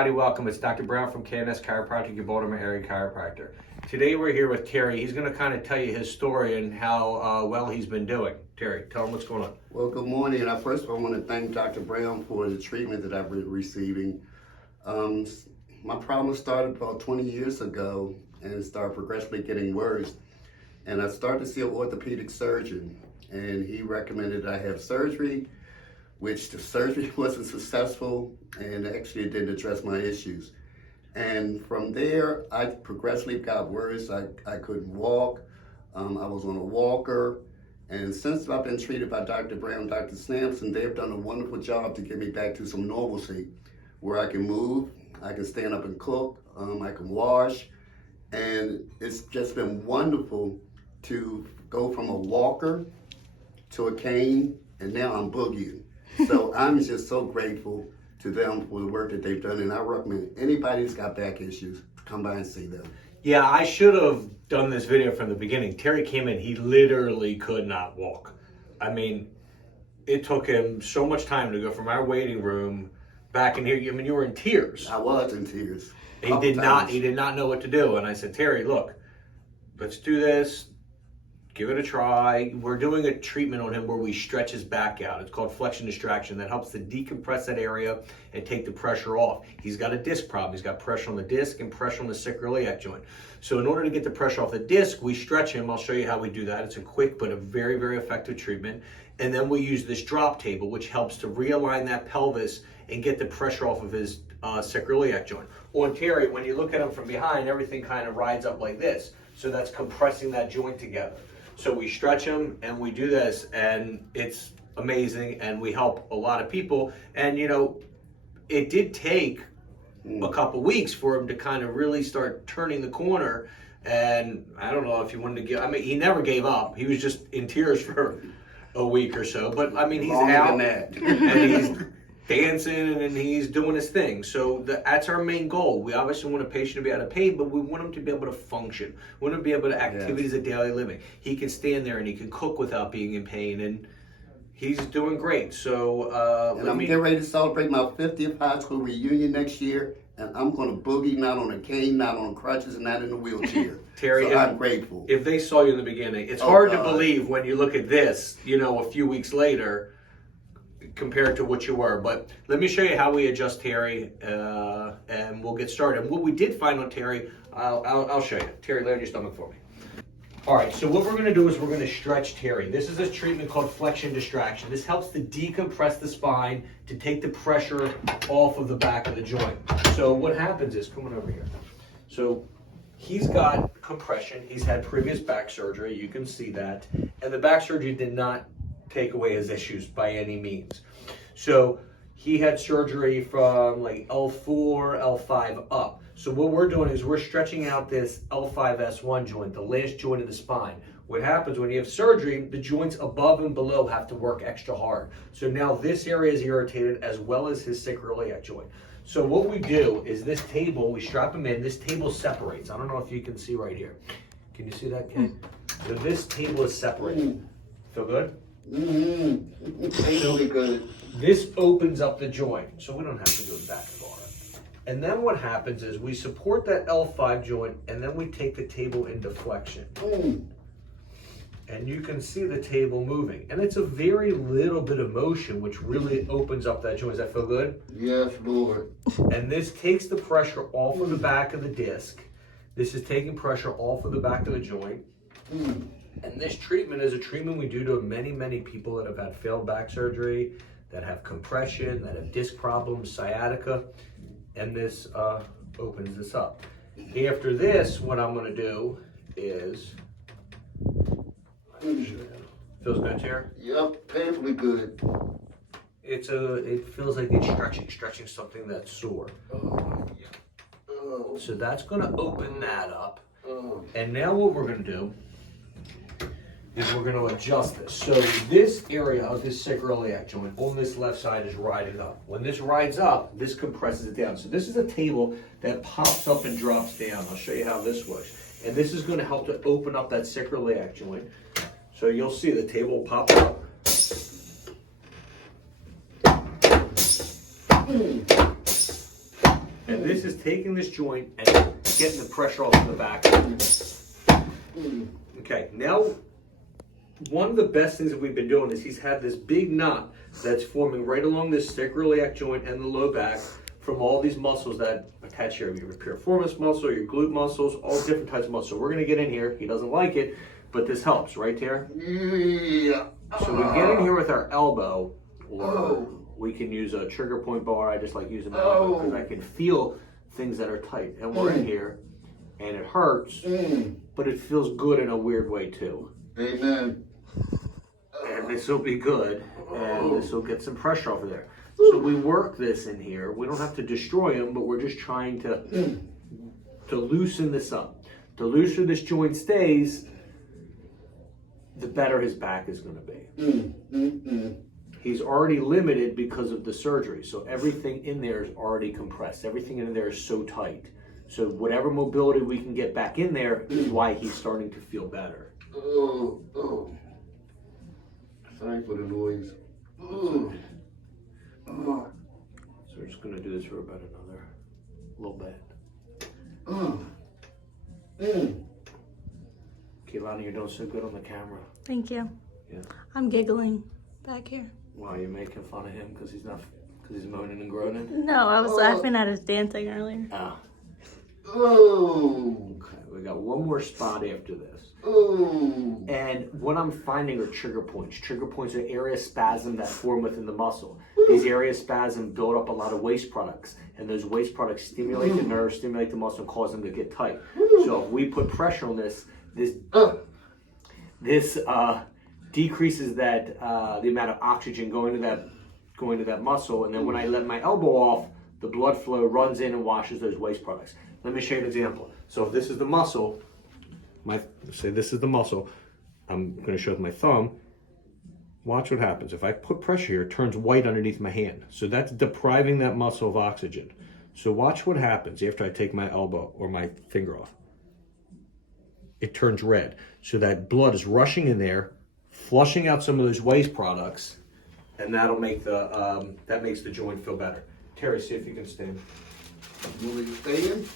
everybody, welcome. It's Dr. Brown from KNS Chiropractic, your Baltimore area chiropractor. Today we're here with Terry. He's going to kind of tell you his story and how well he's been doing. Terry, tell him what's going on. Well, good morning. And first of all, I want to thank Dr. Brown for the treatment that I've been receiving. My problem started about 20 years ago and started progressively getting worse. And I started to see an orthopedic surgeon, and he recommended I have surgery, which the surgery wasn't successful, and actually it didn't address my issues. And from there, I progressively got worse. I couldn't walk. I was on a walker. And since I've been treated by Dr. Brown, Dr. Sampson, they've done a wonderful job to get me back to some normalcy, where I can move, I can stand up and cook, I can wash. And it's just been wonderful to go from a walker to a cane, and now I'm boogieing. So I'm just so grateful to them for the work that they've done, and I recommend anybody that's got back issues to come by and see them. Yeah, I should have done this video from the beginning. Terry came in, he literally could not walk. I mean, it took him so much time to go from our waiting room back in here. I mean, you were in tears. I was in tears. He did not know what to do. And I said, Terry, look, let's do this. Give it a try. We're doing a treatment on him where we stretch his back out. It's called flexion distraction. That helps to decompress that area and take the pressure off. He's got a disc problem. He's got pressure on the disc and pressure on the sacroiliac joint. So in order to get the pressure off the disc, we stretch him. I'll show you how we do that. It's a quick but a very, very effective treatment. And then we use this drop table, which helps to realign that pelvis and get the pressure off of his sacroiliac joint. On Terry, when you look at him from behind, everything kind of rides up like this. So that's compressing that joint together. So we stretch them and we do this, and it's amazing, and we help a lot of people. And you know, it did take a couple weeks for him to kind of really start turning the corner. And I don't know if he wanted to give, I mean, he never gave up. He was just in tears for a week or so. But I mean, he's out and he's dancing and he's doing his thing. So that's our main goal. We obviously want a patient to be out of pain, but we want him to be able to function. We want him to be able to activities of daily living. He can stand there and he can cook without being in pain, and he's doing great. So I'm getting ready to celebrate my 50th high school reunion next year, and I'm going to boogie, not on a cane, not on crutches, and not in a wheelchair. Terry, so I'm grateful. If they saw you in the beginning, it's hard to believe when you look at this, you know, a few weeks later, compared to what you were. But let me show you how we adjust Terry, and we'll get started. And what we did find on Terry, I'll show you. Terry, lay on your stomach for me. All right, so what we're going to do is we're going to stretch Terry. This is a treatment called flexion distraction. This helps to decompress the spine, to take the pressure off of the back of the joint. So what happens is, come on over here. So he's got compression. He's had previous back surgery. You can see that. And the back surgery did not take away his issues by any means. So he had surgery from like L4, L5 up. So what we're doing is we're stretching out this L5S1 joint, the last joint of the spine. What happens when you have surgery, the joints above and below have to work extra hard. So now this area is irritated as well as his sacroiliac joint. So what we do is this table, we strap him in, this table separates. I don't know if you can see right here. Can you see that, Ken? So this table is separated. Feel good? Really good. This opens up the joint, so we don't have to go that far. And then what happens is we support that L5 joint, and then we take the table into flexion. And you can see the table moving. And it's a very little bit of motion, which really opens up that joint. Does that feel good? Yes, Lord. And this takes the pressure off of the back of the disc. This is taking pressure off of the back of the joint. And this treatment is a treatment we do to many, many people that have had failed back surgery, that have compression, that have disc problems, sciatica, and this opens this up. After this, what I'm going to do is, feels good, Terry? Yep, painfully good. It feels like it's stretching something that's sore. So that's going to open that up. And now what we're going to do is we're going to adjust this. So this area of this sacroiliac joint on this left side is riding up. When this rides up, this compresses it down. So this is a table that pops up and drops down. I'll show you how this works. And this is going to help to open up that sacroiliac joint. So you'll see the table pop up. And this is taking this joint and getting the pressure off the back. Okay, now one of the best things that we've been doing is he's had this big knot that's forming right along this sacroiliac joint and the low back from all these muscles that attach here. Your piriformis muscle, your glute muscles, all different types of muscles. So we're gonna get in here. He doesn't like it, but this helps, right, Tara? Yeah. So we get in here with our elbow, or we can use a trigger point bar. I just like using my elbow because I can feel things that are tight. And we're in here, and it hurts, but it feels good in a weird way too. Amen. And this will be good, and this will get some pressure off of there. So we work this in here. We don't have to destroy him, but we're just trying to loosen this up. The looser this joint stays, the better his back is going to be. He's already limited because of the surgery, so everything in there is already compressed. Everything in there is so tight. So whatever mobility we can get back in there is why he's starting to feel better. Sorry for the noise. So we're just going to do this for about another little bit. Kehlani, you're doing so good on the camera. Thank you. Yeah. I'm giggling back here. Wow, you're making fun of him because he's moaning and groaning? No, I was laughing at his dancing earlier. Ah. Oh. Okay, we got one more spot after this. Oh. And what I'm finding are trigger points. Trigger points are area spasm that form within the muscle. These area spasm build up a lot of waste products, and those waste products stimulate the nerves, stimulate the muscle, and cause them to get tight. So if we put pressure on this decreases that the amount of oxygen going to that muscle, and then when I let my elbow off, the blood flow runs in and washes those waste products. Let me show you an example. So if this is the muscle, this is the muscle, I'm going to show with my thumb. Watch what happens. If I put pressure here, it turns white underneath my hand. So that's depriving that muscle of oxygen. So watch what happens after I take my elbow or my finger off. It turns red. So that blood is rushing in there, flushing out some of those waste products, and that'll make that makes the joint feel better. Terry, see if you can stand. You want me to stay in?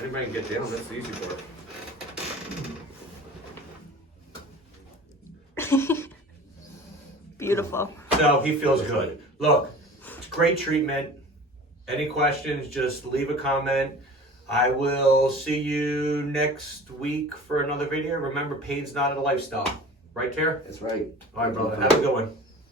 Anybody can get down. That's the easy part. Beautiful. So he feels good. Look, it's great treatment. Any questions, just leave a comment. I will see you next week for another video. Remember, pain's not a lifestyle. Right, Tara? That's right. All right, brother. Have a good one.